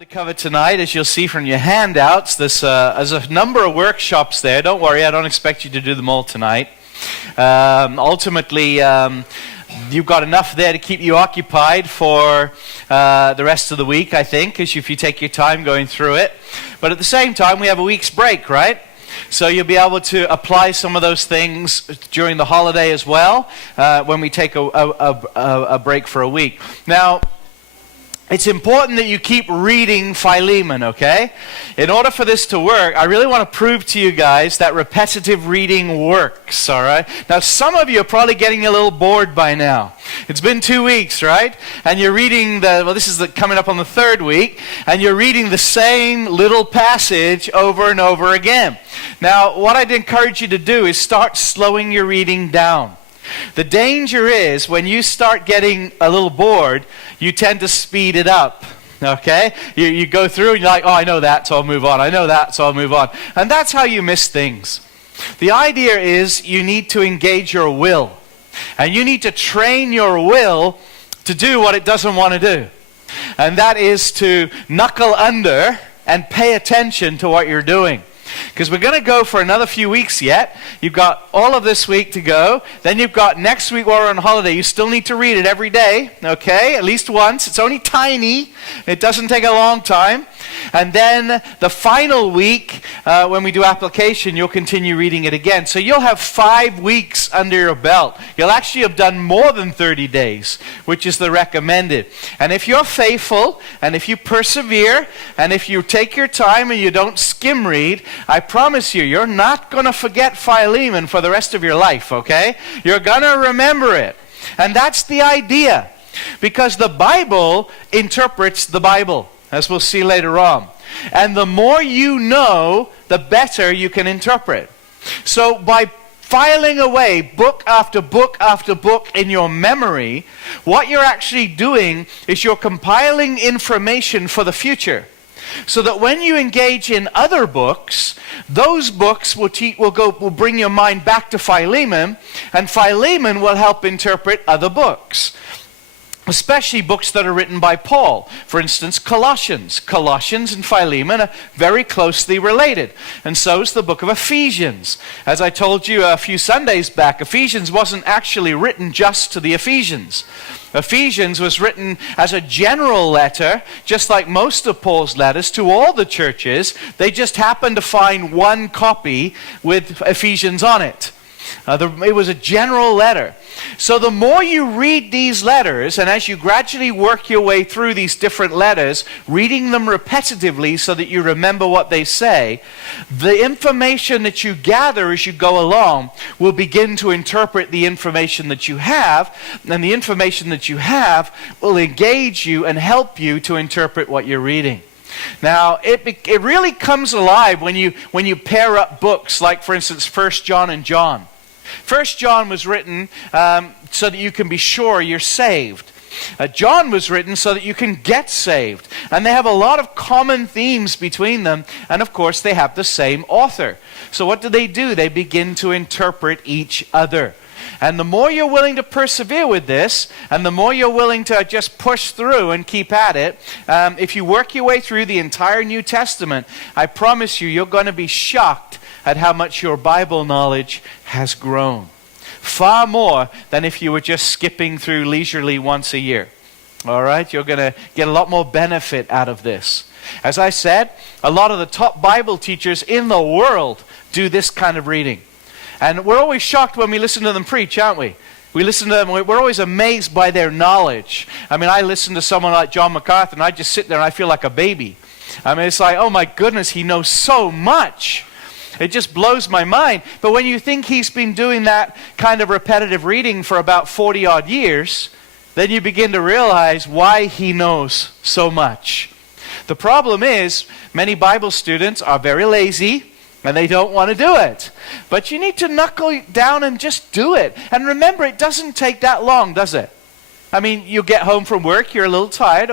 To cover tonight, as you'll see from your handouts, there's a number of workshops there. Don't worry, I don't expect you to do them all tonight. Ultimately, you've got enough there to keep you occupied for the rest of the week, I think, if you take your time going through it. But at the same time, we have a week's break, right? So you'll be able to apply some of those things during the holiday as well, when we take a break for a week. Now, it's important that you keep reading Philemon, okay? In order for this to work, I really want to prove to you guys that repetitive reading works, all right? Now, some of you are probably getting a little bored by now. It's been 2 weeks, right? And you're reading this is coming up on the third week, and you're reading the same little passage over and over again. Now, what I'd encourage you to do is start slowing your reading down. The danger is when you start getting a little bored, you tend to speed it up, okay? You go through and you're like, oh, I know that, so I'll move on. I know that, so I'll move on. And that's how you miss things. The idea is you need to engage your will. And you need to train your will to do what it doesn't want to do. And that is to knuckle under and pay attention to what you're doing. Because we're going to go for another few weeks yet. You've got all of this week to go. Then you've got next week while we're on holiday. You still need to read it every day, okay? At least once. It's only tiny. It doesn't take a long time. And then the final week, when we do application, you'll continue reading it again. So you'll have 5 weeks under your belt. You'll actually have done more than 30 days, which is the recommended. And if you're faithful, and if you persevere, and if you take your time and you don't skim read, I promise you, you're not going to forget Philemon for the rest of your life, okay? You're going to remember it. And that's the idea. Because the Bible interprets the Bible, as we'll see later on. And the more you know, the better you can interpret. So by filing away book after book after book in your memory, what you're actually doing is you're compiling information for the future. So that when you engage in other books, those books will bring your mind back to Philemon, and Philemon will help interpret other books. Especially books that are written by Paul. For instance, Colossians. Colossians and Philemon are very closely related. And so is the book of Ephesians. As I told you a few Sundays back, Ephesians wasn't actually written just to the Ephesians. Ephesians was written as a general letter, just like most of Paul's letters, to all the churches. They just happened to find one copy with Ephesians on it. It was a general letter. So the more you read these letters, and as you gradually work your way through these different letters, reading them repetitively so that you remember what they say, the information that you gather as you go along will begin to interpret the information that you have, and the information that you have will engage you and help you to interpret what you're reading. Now, it really comes alive when you pair up books like, for instance, 1 John and John. 1 John was written so that you can be sure you're saved. John was written so that you can get saved. And they have a lot of common themes between them. And of course, they have the same author. So what do? They begin to interpret each other. And the more you're willing to persevere with this, and the more you're willing to just push through and keep at it, if you work your way through the entire New Testament, I promise you, you're going to be shocked at how much your Bible knowledge has grown. Far more than if you were just skipping through leisurely once a year. All right? You're going to get a lot more benefit out of this. As I said, a lot of the top Bible teachers in the world do this kind of reading. And we're always shocked when we listen to them preach, aren't we? We listen to them, we're always amazed by their knowledge. I mean, I listen to someone like John MacArthur, and I just sit there and I feel like a baby. I mean, it's like, oh my goodness, he knows so much. It just blows my mind. But when you think he's been doing that kind of repetitive reading for about 40 odd years, then you begin to realize why he knows so much. The problem is, many Bible students are very lazy, and they don't want to do it. But you need to knuckle down and just do it. And remember, it doesn't take that long, does it? I mean, you get home from work, you're a little tired.